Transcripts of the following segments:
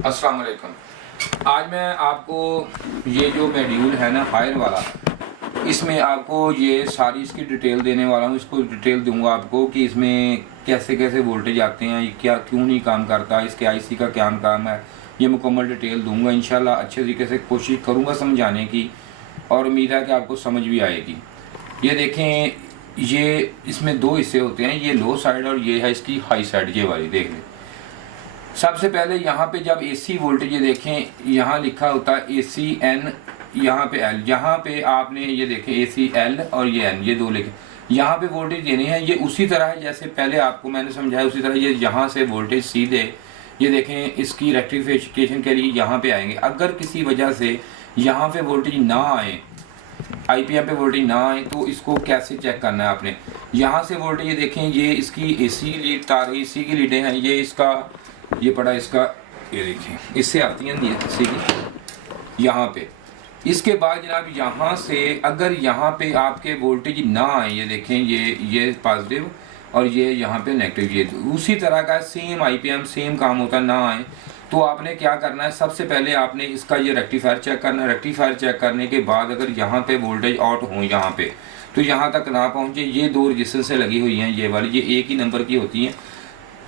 अस्सलाम वालेकुम। आज मैं आपको ये जो मॉड्यूल है ना हायर वाला, इसमें आपको ये सारी इसकी डिटेल देने वाला हूँ। इसको डिटेल दूंगा आपको कि इसमें कैसे कैसे वोल्टेज आते हैं, ये क्या क्यों नहीं काम करता, इसके आईसी का क्या काम है, ये मुकम्मल डिटेल दूंगा इंशाल्लाह। अच्छे तरीके से कोशिश करूँगा समझाने की और उम्मीद है कि आपको समझ भी आएगी। ये देखें, ये इसमें दो हिस्से होते हैं, ये लो साइड और ये है इसकी हाई साइड, ये वाली देख लें। सबसे पहले यहाँ पे जब एसी वोल्टेज, ये देखें यहाँ लिखा होता है एसी एन, यहाँ पे एल, यहाँ पे आपने ये देखें एसी एल और ये एन, ये दो लिखे, यहाँ पे वोल्टेज देने हैं। ये उसी तरह है जैसे पहले आपको मैंने समझाया, उसी तरह ये यहाँ से वोल्टेज सीधे ये देखें इसकी रेक्टिफिकेशन के लिए यहाँ पे आएंगे। अगर किसी वजह से यहाँ पे वोल्टेज ना आए, आईपीएम पे वोल्टेज ना आए, तो इसको कैसे चेक करना है आपने। यहाँ से वोल्टेज ये देखें, ये इसकी एसी लीड तार, एसी की लीडें हैं, ये इसका ये पड़ा इसका, ये देखिए इससे आती हैं सीधी यहाँ पे। इसके बाद जनाब यहाँ से अगर यहाँ पे आपके वोल्टेज ना आए, ये देखें ये पॉजिटिव और ये यहाँ पे नेगेटिव, ये उसी तरह का सेम आईपीएम सेम काम होता ना आए, तो आपने क्या करना है, सबसे पहले आपने इसका ये रेक्टिफायर चेक करना है। रेक्टिफायर चेक करने के बाद अगर यहाँ पे वोल्टेज आउट हो यहाँ पे, तो यहाँ तक ना पहुँचे, ये दो रजिस्टेंस से लगी हुई हैं, ये वाली ये एक ही नंबर की होती हैं,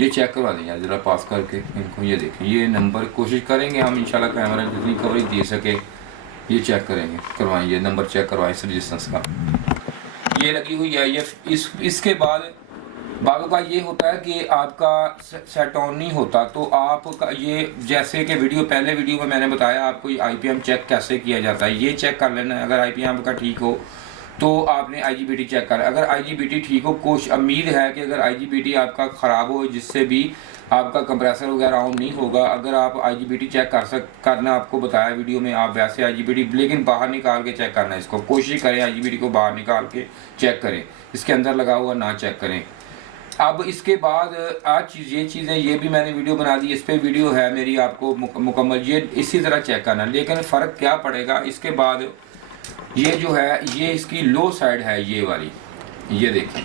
ये चेक करवा दें ज़रा पास करके इनको। ये देखें ये नंबर, कोशिश करेंगे हम इंशाल्लाह कैमरा जितनी कवरेज दे सके ये चेक करेंगे, करवाएं, ये नंबर चेक करवाएं इस रजिस्टेंस का, ये लगी हुई है। ये इसके बाद बागों का ये होता है कि आपका सेट ऑन नहीं होता, तो आपका ये जैसे कि पहले वीडियो में मैंने बताया आपको आईपीएम चेक कैसे किया जाता है, ये चेक कर लेना है। अगर आईपीएम का ठीक हो तो आपने आईजीबीटी चेक कर, अगर आईजीबीटी ठीक हो, कुछ उम्मीद है कि अगर आईजीबीटी आपका ख़राब हो जिससे भी आपका कंप्रेसर वगैरह ऑन नहीं होगा, अगर आप आईजीबीटी चेक करना आपको बताया वीडियो में, आप वैसे आईजीबीटी लेकिन बाहर निकाल के चेक करना है इसको, कोशिश करें आईजीबीटी को बाहर निकाल के चेक करें, इसके अंदर लगा हुआ ना चेक करें। अब इसके बाद आज ये चीज़ें ये भी मैंने वीडियो बना दी, इस पर वीडियो है मेरी, आपको मुकम्मल ये इसी तरह चेक करना। लेकिन फ़र्क क्या पड़ेगा इसके बाद, ये जो है ये इसकी लो साइड है ये वाली, ये देखें,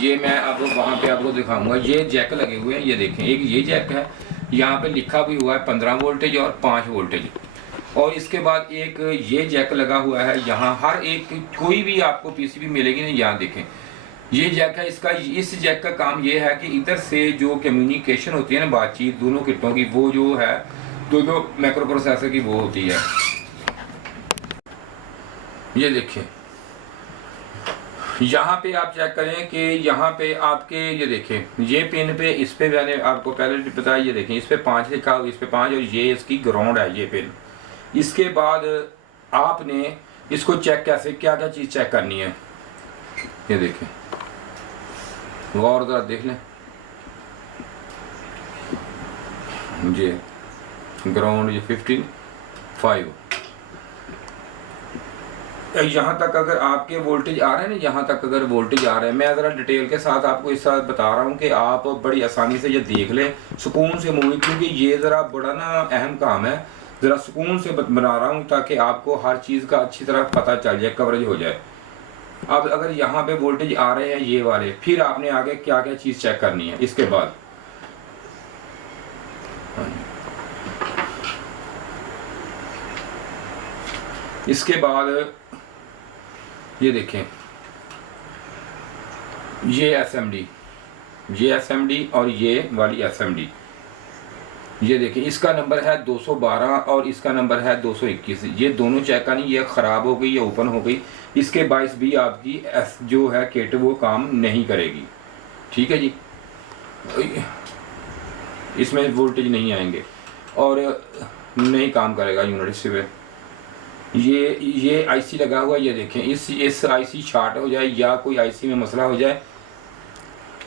ये मैं अब वहाँ पे आपको दिखाऊंगा। ये जैक लगे हुए हैं, ये देखें, एक ये जैक है, यहाँ पे लिखा भी हुआ है 15 वोल्टेज और 5 वोल्टेज, और इसके बाद एक ये जैक लगा हुआ है यहाँ। हर एक कोई भी आपको पीसीबी मिलेगी ना, यहाँ देखें ये जैक है इसका। इस जैक का काम ये है कि इधर से जो कम्युनिकेशन होती है ना, बातचीत दोनों किटों की, वो जो है दोनों माइक्रो प्रोसेसर की वो होती है। ये देखिए यहाँ पे आप चेक करें कि यहाँ पे आपके ये देखें, ये पिन पे, इस पे मैंने आपको पहले बताया, ये देखें इस पे 5 लिखा हुआ, इस पे 5, और ये इसकी ग्राउंड है ये पिन। इसके बाद आपने इसको चेक कैसे, क्या क्या चीज़ चेक करनी है, ये देखें गौर जरा देख लें, ये ग्राउंड, ये 15 यहाँ तक अगर आपके वोल्टेज आ रहे हैं ना, यहाँ तक अगर वोल्टेज आ रहे हैं, मैं ज़रा डिटेल के साथ आपको इस साथ बता रहा हूँ कि आप बड़ी आसानी से ये देख लें, सुकून से मूवी, क्योंकि ये ज़रा बड़ा ना अहम काम है, ज़रा सुकून से बना रहा हूँ ताकि आपको हर चीज़ का अच्छी तरह पता चल जाए, कवरेज हो जाए। अब अगर यहाँ पे वोल्टेज आ रहे हैं ये वाले, फिर आपने आगे क्या क्या चीज़ चेक करनी है। इसके बाद ये देखें, ये एसएमडी और ये वाली एसएमडी, ये देखें इसका नंबर है 212 और इसका नंबर है 221। ये दोनों चेक करनी, ये ख़राब हो गई या ओपन हो गई, इसके बायस भी आपकी जो है किट वो काम नहीं करेगी, ठीक है जी, इसमें वोल्टेज नहीं आएंगे और नहीं काम करेगा यूनिट से। ये आईसी लगा हुआ, ये देखें इस आईसी शॉर्ट हो जाए या कोई आईसी में मसला हो जाए,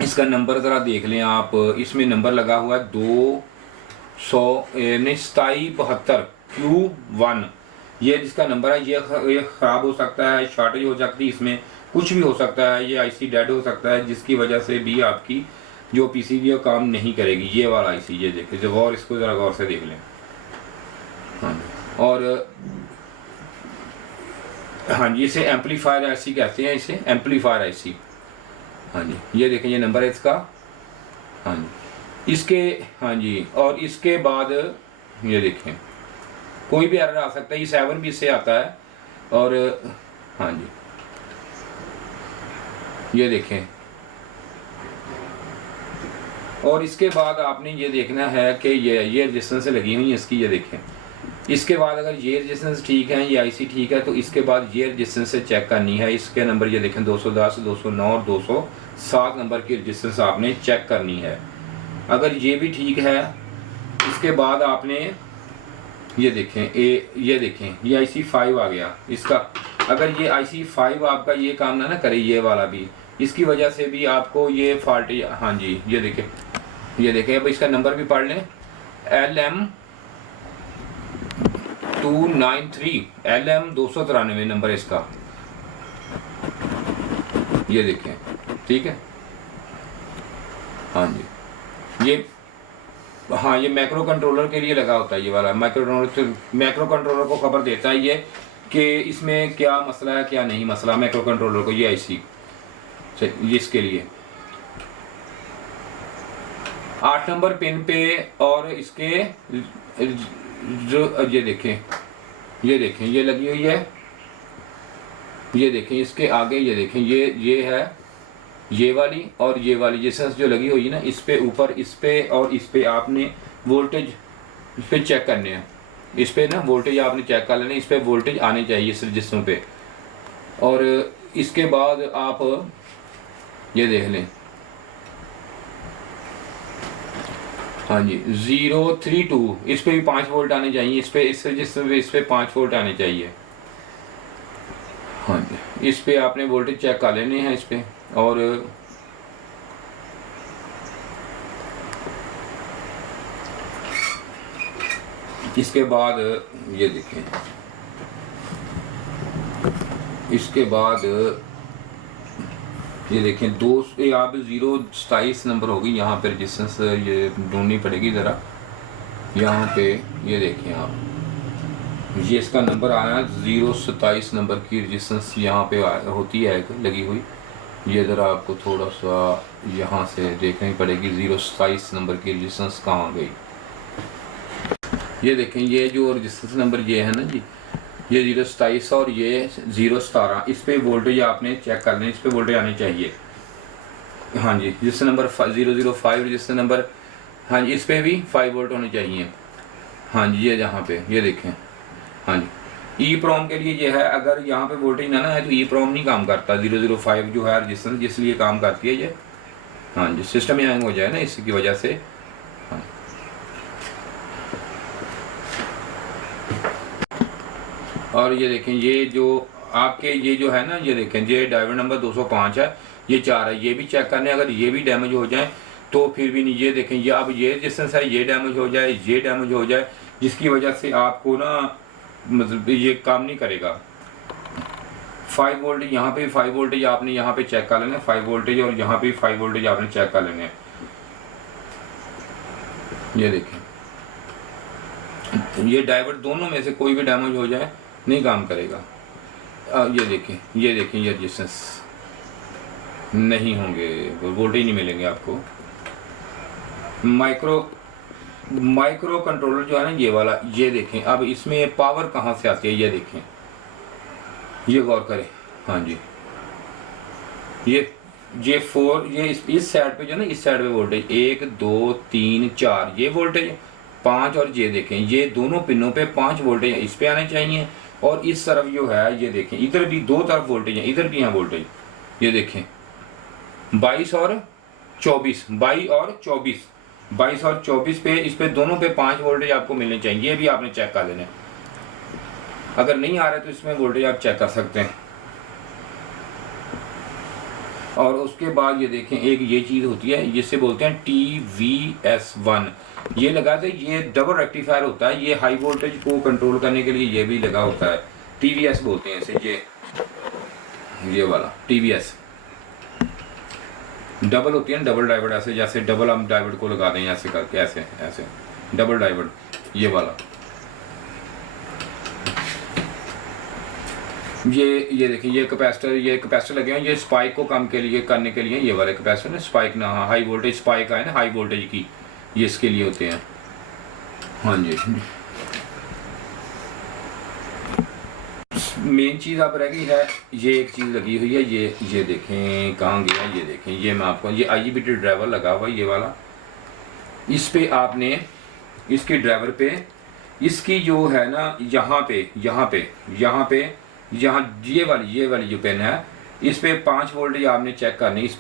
इसका नंबर ज़रा देख लें आप, इसमें नंबर लगा हुआ है 2772 Q1, ये जिसका नंबर है, ये ख़राब हो सकता है, शॉर्टेज हो सकती है, इसमें कुछ भी हो सकता है, ये आईसी डेड हो सकता है, जिसकी वजह से भी आपकी जो पीसीबी काम नहीं करेगी। ये वाला आईसी, ये देखें जब, और इसको ज़रा गौर से देख लें। हाँ, और हाँ जी, इसे एम्पलीफायर आईसी कहते हैं, इसे एम्पलीफायर आईसी। हाँ जी, ये देखें ये नंबर है इसका। हाँ जी, इसके, हाँ जी, और इसके बाद ये देखें कोई भी एरर आ सकता है, ये 7 भी इससे आता है। और हाँ जी ये देखें। और इसके बाद आपने ये देखना है कि ये रेजिस्टेंस लगी हुई है इसकी, ये देखें। इसके बाद अगर ये रेजिस्टेंस ठीक है, ये आईसी ठीक है, तो इसके बाद ये रेजिस्टेंस से चेक करनी है। इसके नंबर ये देखें 210, 209 और 207 नंबर की रेजिस्टेंस आपने चेक करनी है। अगर ये भी ठीक है, इसके बाद आपने ये देखें ये देखें ये आईसी 5 आ गया इसका। अगर ये आईसी 5 आपका ये काम ना करे, ये वाला भी, इसकी वजह से भी आपको ये फॉल्ट, हाँ जी ये देखें अब इसका नंबर भी पढ़ लें, LM293 LM293 नंबर इसका, ये देखें ठीक है। हाँ जी ये मैक्रो कंट्रोलर के लिए लगा होता है, ये वाला मैक्रो कंट्रोलर को खबर देता है ये कि इसमें क्या मसला है क्या नहीं मसला, मैक्रो कंट्रोलर को, ये आईसी इसके लिए 8 नंबर पिन पे। और इसके जो ये देखें ये लगी हुई है, ये देखें इसके आगे, ये देखें ये है ये वाली और ये वाली रेजिस्टेंस जो लगी हुई है ना, इस पे ऊपर, इस पे और इस पे आपने वोल्टेज इस पे चेक करने हैं। इस पे ना वोल्टेज आपने चेक कर लेना, इस पे वोल्टेज आने चाहिए इस रजिस्टरों पे। और इसके बाद आप ये देख लें, हाँ जी 032, इस पे भी 5 वोल्ट आने चाहिए, इस पे इस रजिस्टर पे इस पे 5 वोल्ट आने चाहिए। हाँ जी इस पे आपने वोल्टेज चेक कर लेने हैं इस पे। और इसके बाद ये देखें, इसके बाद ये देखें ये आप 027 नंबर होगी, यहाँ पे रेजिस्टेंस ये ढूंढनी पड़ेगी ज़रा। यहाँ पे ये देखें आप, ये इसका नंबर आया है 027 नंबर की रेजिस्टेंस यहाँ पे होती है लगी हुई। ये ज़रा आपको थोड़ा सा यहाँ से देखनी पड़ेगी 027 नंबर की रेजिस्टेंस कहाँ गई। ये देखें ये जो रेजिस्टेंस नंबर ये है ना जी, ये 027 और ये 017, इस पे वोल्टेज आपने चेक कर लें, इस पे वोल्टेज आनी चाहिए। हाँ जी रजिस्टर नंबर 005 रजिस्टर नंबर, हाँ जी इस पे भी 5 वोल्ट होने चाहिए। हाँ जी ये यहाँ पे ये देखें, हाँ जी ई प्रोम के लिए ये है, अगर यहाँ पे वोल्टेज ना है तो ई प्रोम नहीं काम करता। 005 जो है रजिस्टर जिसलिए काम करती है ये, हाँ जी सिस्टम हैंग हो जाए ना इसकी वजह से। हाँ और ये देखें ये जो आपके ये जो है ना, ये देखें ये ड्राइवर नंबर 205 है, ये 4 है, ये भी चेक करने। अगर ये भी डैमेज हो जाए तो फिर भी नहीं, ये देखें ये अब ये रेजिस्टेंस है, ये डैमेज हो जाए, ये डैमेज हो जाए, जिसकी वजह से आपको ना मतलब ये काम नहीं करेगा। 5 वोल्टेज यहाँ पे 5 वोल्टेज आपने यहाँ पे चेक कर लेना, 5 वोल्टेज, और यहाँ पे 5 वोल्टेज आपने चेक कर लेने। ये देखें ये डाइवर्ट दोनों में से कोई भी डैमेज हो जाए नहीं काम करेगा। ये देखें ये रेजिस्टेंस नहीं होंगे, वोल्टेज नहीं मिलेंगे आपको। माइक्रो कंट्रोलर जो है ना ये वाला, ये देखें अब इसमें पावर कहाँ से आती है, ये देखें, ये गौर करें। हाँ जी ये 4, ये इस साइड पे जो है ना, इस साइड पे वोल्टेज 1 2 3 4 ये वोल्टेज 5, और ये देखें ये दोनों पिनों पे 5 वोल्टेज इस पे आने चाहिए। और इस तरफ जो है ये देखें इधर भी 2 तरफ वोल्टेज है, इधर भी है वोल्टेज, ये देखें 22 और 24, 22 और 24 पे, इस पे दोनों पे 5 वोल्टेज आपको मिलने चाहिए। ये भी आपने चेक कर लेना है, अगर नहीं आ रहे तो इसमें वोल्टेज आप चेक कर सकते हैं। और उसके बाद ये देखें एक ये चीज़ होती है जिससे बोलते हैं TVS1, ये लगा दे, ये डबल रेक्टिफायर होता है, ये हाई वोल्टेज को कंट्रोल करने के लिए ये भी लगा होता है। TVS बोलते हैं इसे, ये वाला TVS डबल होती है ना, डबल डाइवर्ड, ऐसे जैसे डबल हम डाइवर्ड को लगा दें ऐसे करके, ऐसे डबल डाइवर्ड ये वाला। ये देखिए ये कैपेसिटर लगे हैं, ये स्पाइक को कम के लिए करने के लिए, ये वाले कैपेसिटर ना स्पाइक ना, हाई वोल्टेज स्पाइक है ना हाई वोल्टेज की, ये इसके लिए होते हैं। हाँ जी, मेन चीज़ अब रह गई है, ये एक चीज़ लगी हुई है, ये देखें कहाँ गया, ये देखें, ये मैं आपको, ये IGBT ड्राइवर लगा हुआ है ये वाला। इस पे आपने इसके ड्राइवर पे इसकी जो है ना, यहाँ ये वाली जो पेन है, इस पे 5 वोल्टेज आपने चेक करने, इस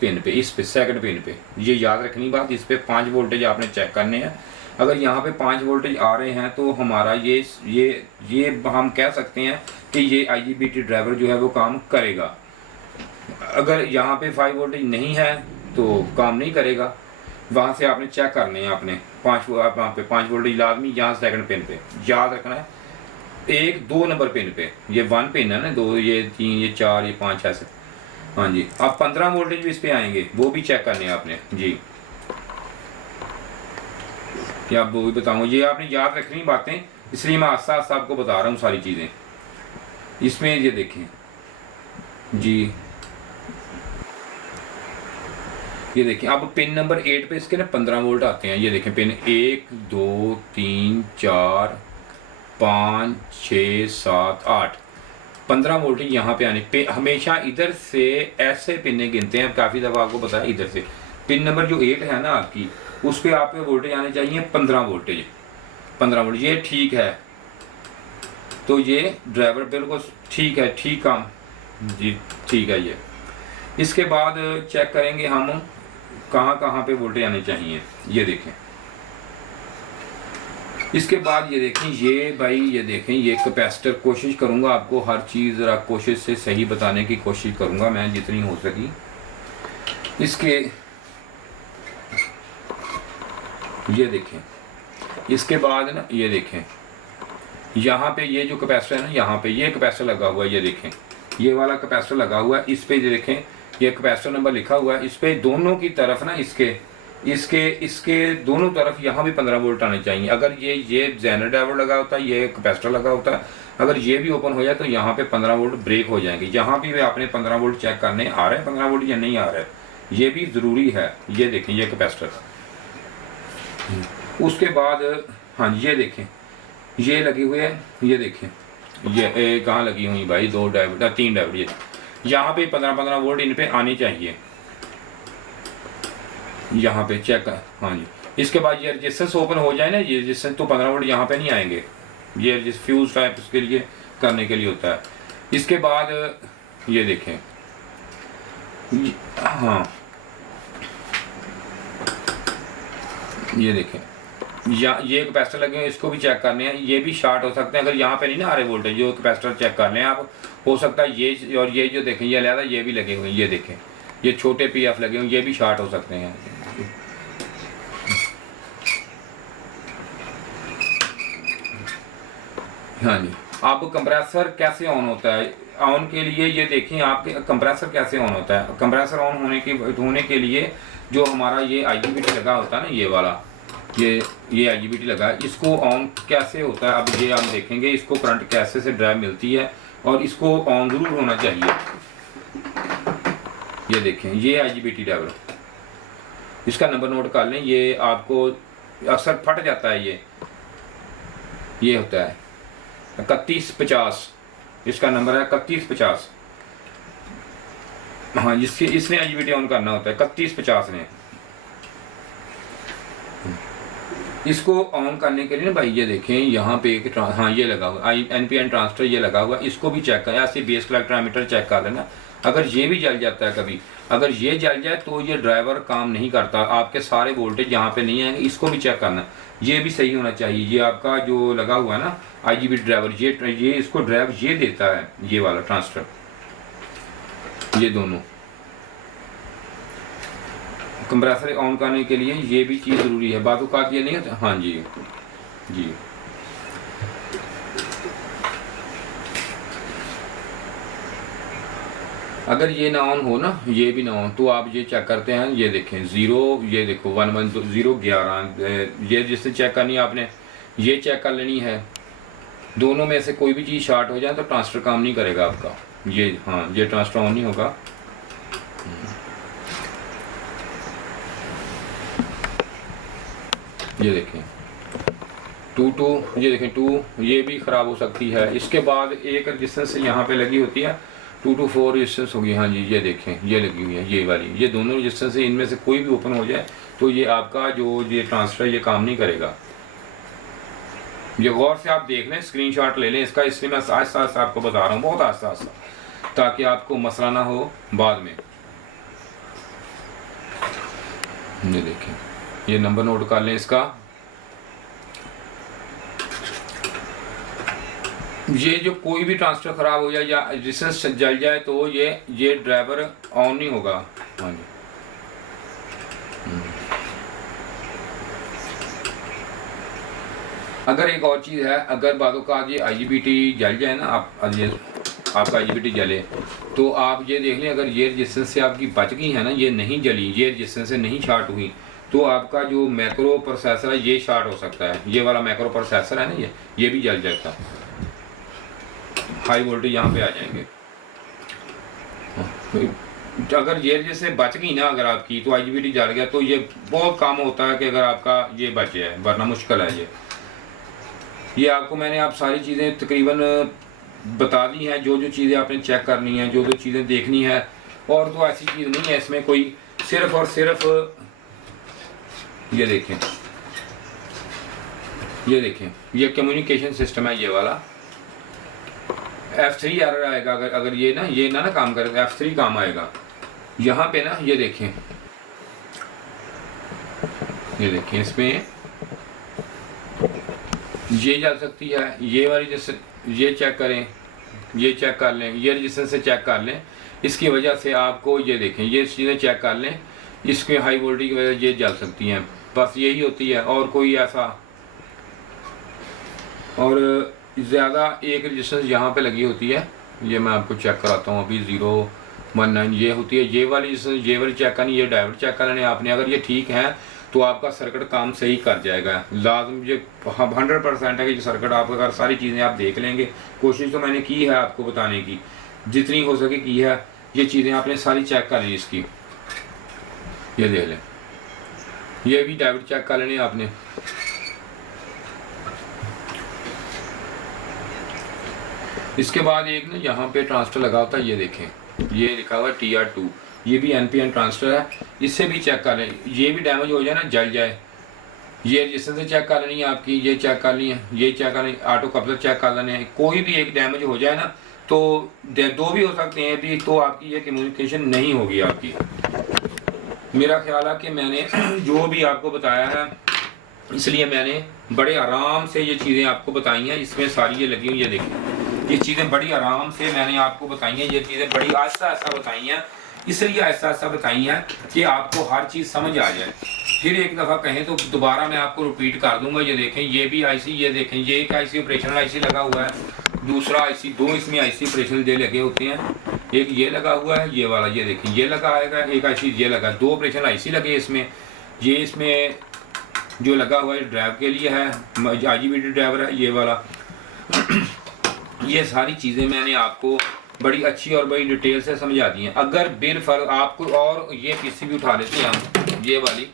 पे सेकंड पिन पे, ये याद रखनी बात, इस पे 5 वोल्टेज आपने चेक करने हैं। अगर यहाँ पे 5 वोल्टेज आ रहे हैं तो हमारा ये हम कह सकते हैं कि ये IGBT ड्राइवर जो है वो काम करेगा। अगर यहाँ पे 5 वोल्टेज नहीं है तो काम नहीं करेगा। वहाँ से आपने चेक करने हैं, आपने वहाँ पे 5 वोल्टेज लाजमी, यहाँ सेकंड पिन पे याद रखना है। 1 2 नंबर पिन पे, ये 1 पिन है ना, 2 ये 3 ये 4 ये 5 ऐसे। हाँ जी, अब 15 वोल्टेज भी इस पे आएंगे, वो भी चेक करने हैं आपने जी, क्या वो भी बताऊंगा। ये आपने याद रखनी बातें, इसलिए मैं आस्ता आस्ता आपको बता रहा हूँ सारी चीज़ें। इसमें ये देखें जी, ये देखें, अब पिन नंबर 8 पे इसके ना 15 वोल्ट आते हैं। ये देखें, पिन 1 2 3 4 5 6 7 8 15 वोल्ट यहाँ पे आने पे। हमेशा इधर से ऐसे पिने गिनते हैं, काफ़ी दफ़ा आपको पता है। इधर से पिन नंबर जो 8 है ना आपकी, उस पर आपके वोल्टेज आने चाहिए 15 वोल्टेज, 15 वोल्ट। ये ठीक है, तो ये ड्राइवर बिल्कुल ठीक है, ठीक काम जी, ठीक है। ये इसके बाद चेक करेंगे हम कहाँ पे वोल्टेज आने चाहिए। ये देखें, इसके बाद ये देखें, ये भाई ये देखें, ये कैपेसिटर, कोशिश करूंगा आपको हर चीज़ ज़रा कोशिश से सही बताने की कोशिश करूंगा मैं जितनी हो सकी। इसके ये देखें, इसके बाद ना ये देखें, यहाँ पे ये जो कैपेसिटर है ना, यहाँ पे ये कैपेसिटर लगा हुआ है। ये देखें, ये वाला कैपेसिटर लगा हुआ है। इस पे ये देखें, ये कैपेसिटर नंबर लिखा हुआ है। इस पे दोनों की तरफ ना, इसके दोनों तरफ यहाँ भी 15 वोल्ट आने चाहिए। अगर ये जेनर ड्राइवर लगा होता है, ये कैपेसिटर लगा होता है, अगर ये भी ओपन हो जाए तो यहाँ पे 15 वोल्ट ब्रेक हो जाएंगे। यहाँ भी आपने 15 वोल्ट चेक करने, आ रहे हैं 15 वोल्ट या नहीं आ रहा है, ये भी ज़रूरी है। ये देखें, ये कैपेसिटर। उसके बाद हाँ, ये देखें, ये लगे हुए हैं। ये देखें, ये कहाँ लगी हुई भाई, 2 ड्राइवर 3 ड्राइवर। ये यहाँ पे 15 वोल्ट इन पे आने चाहिए, यहाँ पे चेक कर। हाँ जी, इसके बाद ये रजिस्टेंस ओपन हो जाए ना, ये रजिस्टेंस तो 15 वोल्ट यहाँ पे नहीं आएंगे। ये जिस फ्यूज टाइप उसके लिए करने के लिए होता है। इसके बाद ये देखें, हाँ ये देखें, ये कैपेसिटर लगे हैं, इसको भी चेक करने हैं। ये भी शार्ट हो सकते हैं, अगर यहाँ पे नहीं ना आ रहे वोल्टेज, जो कैपेसिटर चेक कर लें आप। हो सकता है ये और ये जो देखें, ये अलग, ये भी लगे हुए हैं। ये देखें, ये छोटे PF लगे हुए, ये भी शार्ट हो सकते हैं। हाँ जी, अब कंप्रेसर कैसे ऑन होता है? ऑन के लिए ये देखें, आपके कंप्रेसर कैसे ऑन होता है। कंप्रेसर ऑन होने के लिए जो हमारा ये IGBT लगा होता है ना, ये वाला, ये IGBT लगा है, इसको ऑन कैसे होता है। अब ये हम देखेंगे, इसको करंट कैसे से ड्राइव मिलती है, और इसको ऑन जरूर होना चाहिए। ये देखें, ये IGBT ड्राइवर, इसका नंबर नोट कर लें। ये आपको अक्सर फट जाता है, ये होता है 3150, इसका नंबर है 3150। हाँ, इसने IGBT ऑन करना होता है 3150 ने। इसको ऑन करने के लिए ना भाई, ये देखें यहाँ पे एक हाँ ये लगा हुआ NPN ट्रांजिस्टर, ये लगा हुआ, इसको भी चेक करें। ऐसे बेस कलेक्टर चेक कर लेना। अगर ये भी जल जाता है कभी, अगर ये जल जाए तो ये ड्राइवर काम नहीं करता, आपके सारे वोल्टेज यहाँ पे नहीं आएंगे। इसको भी चेक करना, ये भी सही होना चाहिए। ये आपका जो लगा हुआ है ना IGBT ड्राइवर, ये इसको ड्राइव ये देता है, ये वाला ट्रांजिस्टर, ये दोनों। कंप्रेसर ऑन करने के लिए ये भी चीज़ ज़रूरी है, बातों का ये नहीं होता। हाँ जी जी, अगर ये ना ऑन हो ना, ये भी ना ऑन, तो आप ये चेक करते हैं। ये देखें 0, ये देखो 1 1 0 11, ये जिससे चेक करनी है आपने, ये चेक कर लेनी है। दोनों में से कोई भी चीज़ शॉर्ट हो जाए तो ट्रांजिस्टर काम नहीं करेगा आपका। ये हाँ, ये ट्रांजिस्टर ऑन नहीं होगा। ये देखें, 2 ये देखें 2 ये भी ख़राब हो सकती है। इसके बाद एक रजिस्टेंस यहाँ पे लगी होती है 2 to 4 रजिस्टेंस होगी। हाँ जी ये देखें ये लगी हुई है, ये वाली, ये दोनों रजिस्टेंस है, इनमें से कोई भी ओपन हो जाए तो ये आपका जो ये ट्रांसफ़र ये काम नहीं करेगा। ये गौर से आप देख लें, स्क्रीनशॉट ले लें इसका, इसलिए मैं आहिस्ता आहिस्ता आपको बता रहा हूँ, बहुत आहिस्ता आहिस्ता, ताकि आपको मसला ना हो बाद में। ये देखें, ये नंबर नोट कर लें इसका। ये जो कोई भी ट्रांसफर खराब हो जाए या रजिस्टेंस जल जाए तो ये ड्राइवर ऑन नहीं होगा। हाँ जी अगर एक और चीज़ है, अगर बातों का ये IGBT जल जाए ना, आपका IGBT जले तो आप ये देख लें, अगर ये रजिस्टेंस से आपकी बच गई है ना, ये नहीं जली, ये रजिस्टेंस से नहीं शॉर्ट हुई, तो आपका जो मैक्रो प्रोसेसर है ये शॉर्ट हो सकता है। ये वाला मैक्रो प्रोसेसर है ना, ये भी जल जाता है, हाई वोल्टेज यहाँ पे आ जाएंगे। अगर ये जैसे बच गई ना अगर आपकी, तो IGBT जल गया तो ये बहुत काम होता है कि अगर आपका ये बच जाए, वरना मुश्किल है। ये आपको मैंने आप सारी चीज़ें तकरीबन बता दी हैं, जो जो चीज़ें आपने चेक करनी है, जो जो चीज़ें देखनी है, और तो ऐसी चीज़ नहीं है इसमें कोई, सिर्फ और सिर्फ ये देखें ये कम्युनिकेशन सिस्टम है, ये वाला F3 एरर आएगा अगर ये ना काम करे तो F3 काम आएगा। यहाँ पे ना ये देखें इसमें ये जल सकती है, ये वाली जैसे ये चेक करें, ये चेक कर लें, ये रजिस्टेंस से चेक कर लें, इसकी वजह से आपको ये देखें ये चीज़ें चेक कर लें, इसके हाई वोल्टेज की वजह से ये जल सकती हैं, बस यही होती है। और कोई ऐसा और ज़्यादा एक रजिस्टेंस यहाँ पे लगी होती है, ये मैं आपको चेक कराता हूँ अभी 019 ये होती है, ये वाली चेक करनी, ये डायोड चेक करने आपने, अगर ये ठीक है तो आपका सर्किट काम सही कर जाएगा। लाजम ये 100% है कि सर्किट आप अगर सारी चीज़ें आप देख लेंगे, कोशिश तो मैंने की है आपको बताने की, जितनी हो सके की है, ये चीज़ें आपने सारी चेक कर ली इसकी, ये देख लें, ये भी डायोड चेक कर लेने आपने। इसके बाद एक ना यहाँ पे ट्रांसफर लगा होता है, ये देखें ये लिखा हुआ है TR2, ये भी NPN ट्रांसफर है, इससे भी चेक कर लें, ये भी डैमेज हो जाए ना, जल जाए, ये रजिस्टेंस से चेक कर लेनी है आपकी, ये चेक कर ली है, ये चेक कर लें, ऑटो कपलर चेक कर लेने हैं, कोई भी एक डैमेज हो जाए ना, तो 2 भी हो सकते हैं भी, तो आपकी ये कम्युनिकेशन नहीं होगी आपकी। मेरा ख्याल है कि मैंने जो भी आपको बताया है, इसलिए मैंने बड़े आराम से ये चीज़ें आपको बताई हैं, इसमें सारी ये लगी हुई है, देखिए ये चीज़ें बड़ी आराम से मैंने आपको बताई हैं, ये चीज़ें बड़ी आहिस्ता आहिस्ता बताई हैं, इसलिए आहिस्ता आहिस्ता बताई हैं कि आपको हर चीज़ समझ आ जाए। फिर एक दफ़ा कहें तो दोबारा मैं आपको रिपीट कर दूंगा। ये देखें ये भी IC, ये देखें ये एक IC ऑपरेशनल IC लगा हुआ है, दूसरा IC, 2 इसमें IC ऑपरेशनल दे लगे होते हैं, एक ये लगा हुआ है, ये वाला ये देखें ये लगा आएगा, एक IC ये लगा, 2 ऑपरेशनल IC लगे इसमें। ये इसमें जो लगा हुआ है ड्राइव के लिए है, IGBT ड्राइवर है ये वाला। ये सारी चीज़ें मैंने आपको बड़ी अच्छी और बड़ी डिटेल से समझा दी हैं। अगर बिल फर्क आपको, और ये PCB उठा लेते हैं हम, ये वाली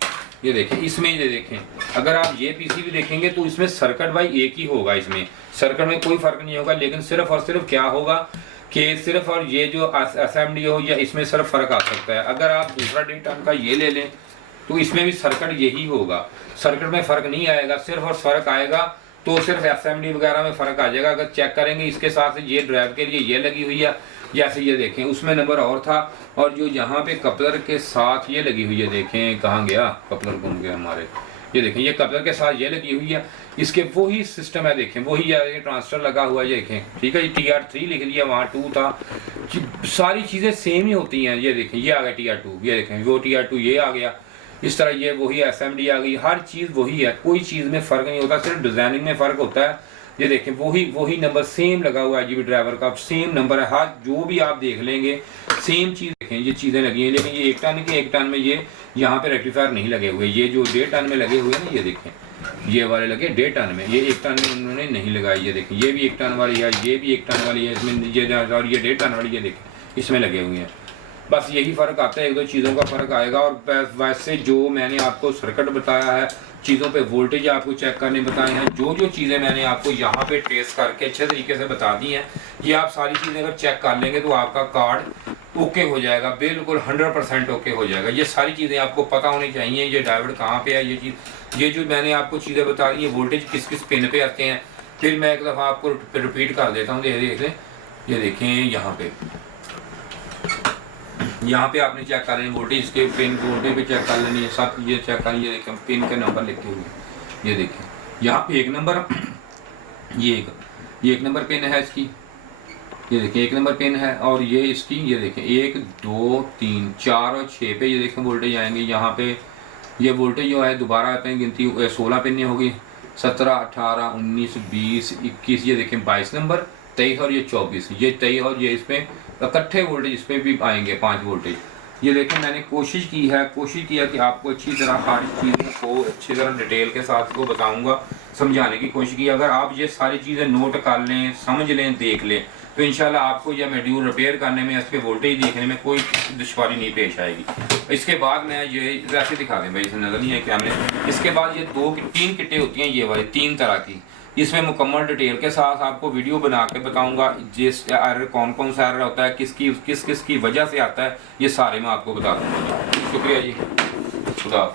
ये देखें, इसमें ये देखें, अगर आप ये PCB देखेंगे तो इसमें सर्किट भाई एक ही होगा, इसमें सर्किट में कोई फ़र्क नहीं होगा, लेकिन सिर्फ और सिर्फ क्या होगा कि सिर्फ और ये जो असेंबली हो या इसमें सिर्फ फ़र्क आ सकता है। अगर आप दूसरा डेटा का ये ले लें तो इसमें भी सर्किट यही होगा, सर्किट में फ़र्क नहीं आएगा, सिर्फ और फ़र्क आएगा तो सिर्फ असेंबली वगैरह में फ़र्क आ जाएगा। अगर चेक करेंगे इसके साथ ये ड्राइव के लिए ये लगी हुई है, जैसे ये देखें उसमें नंबर और था, और जो यहाँ पे कपलर के साथ ये लगी हुई है, देखें कहाँ गया कपलर, घूम गया हमारे, ये देखें ये कपलर के साथ ये लगी हुई है, इसके वही सिस्टम है, देखें वही है, ये ट्रांसफर लगा हुआ है, ये देखें ठीक है, ये TR3 लिख दिया, वहाँ 2 था, सारी चीज़ें सेम ही होती हैं। ये देखें ये आ गया TR2, ये देखें वो TR2 ये आ गया, इस तरह ये वही असेंबली आ गई, हर चीज़ वही है, कोई चीज़ में फ़र्क नहीं होता, सिर्फ डिज़ाइनिंग में फ़र्क होता है। ये देखें वही नंबर सेम लगा हुआ है, IGBT ड्राइवर का सेम नंबर है, हर जो भी आप देख लेंगे सेम चीज़। देखें ये चीज़ें लगी हैं, लेकिन ये 1 टन के 1 टन में ये यहाँ पे रेक्टिफायर नहीं लगे हुए, ये जो 1.5 टन में लगे हुए हैं ना, ये देखें ये वाले लगे 1.5 टन में, ये 1 टन में उन्होंने नहीं लगाई। ये देखें ये भी 1 टन वाली है, ये भी 1 टन वाली है इसमें, ये और ये 1.5 टन वाली ये देखें इसमें लगे हुए हैं। बस यही फ़र्क आता है, एक दो चीज़ों का फ़र्क आएगा। और वैसे जो मैंने आपको सर्किट बताया है, चीज़ों पे वोल्टेज आपको चेक करने बताए हैं, जो जो चीज़ें मैंने आपको यहाँ पे ट्रेस करके अच्छे तरीके से बता दी हैं, ये आप सारी चीज़ें अगर चेक कर लेंगे तो आपका कार्ड ओके हो जाएगा, बिल्कुल 100% ओके हो जाएगा। ये सारी चीज़ें आपको पता होनी चाहिए, ये डायोड कहाँ पे है, ये चीज़, ये जो मैंने आपको चीज़ें बता दी, ये वोल्टेज किस किस पिन पे आते हैं। फिर मैं एक दफ़ा आपको रिपीट कर देता हूँ, देख लें, ये देखें यहाँ पे आपने चेक कर लेनी वोल्टेज के पिन, वोल्टेज पे चेक कर लेनी है, सब ये चेक कर, ये देखें पिन के नंबर लिखे हुए, ये देखें यहाँ पे 1 नंबर, ये एक नंबर पिन है इसकी, ये देखें 1 नंबर पिन है। और ये इसकी, ये देखें 1 2 3 4 और 6 पे ये देखें वोल्टेज आएंगे। यहाँ पे ये वोल्टेज जो है दोबारा पे गिनती 16 पिन होगी, 17 18 19 20 21, ये देखें 22 नंबर, 23 और ये 24, ये 23 और ये इस पे इकट्ठे वोल्टेज इस पे भी आएंगे 5 वोल्टेज। ये देखें मैंने कोशिश किया कि आपको अच्छी तरह हर चीज़ों को अच्छी तरह डिटेल के साथ इसको बताऊंगा, समझाने की कोशिश की। अगर आप ये सारी चीज़ें नोट कर लें, समझ लें, देख लें, तो इंशाल्लाह आपको यह मॉड्यूल रिपेयर करने में, इसके वोल्टेज देखने में कोई दुश्वारी नहीं पेश आएगी। इसके बाद मैं ये ऐसे दिखा दें भाई, इसे नज़र नहीं है कैमरे। इसके बाद ये 3 किटें होती हैं, ये वाली 3 तरह की, इसमें मुकम्मल डिटेल के साथ आपको वीडियो बना के बताऊंगा। जिस एरर कौन सा एरर होता है, किस किस की वजह से आता है, ये सारे मैं आपको बता दूंगा। शुक्रिया जी, खुदा।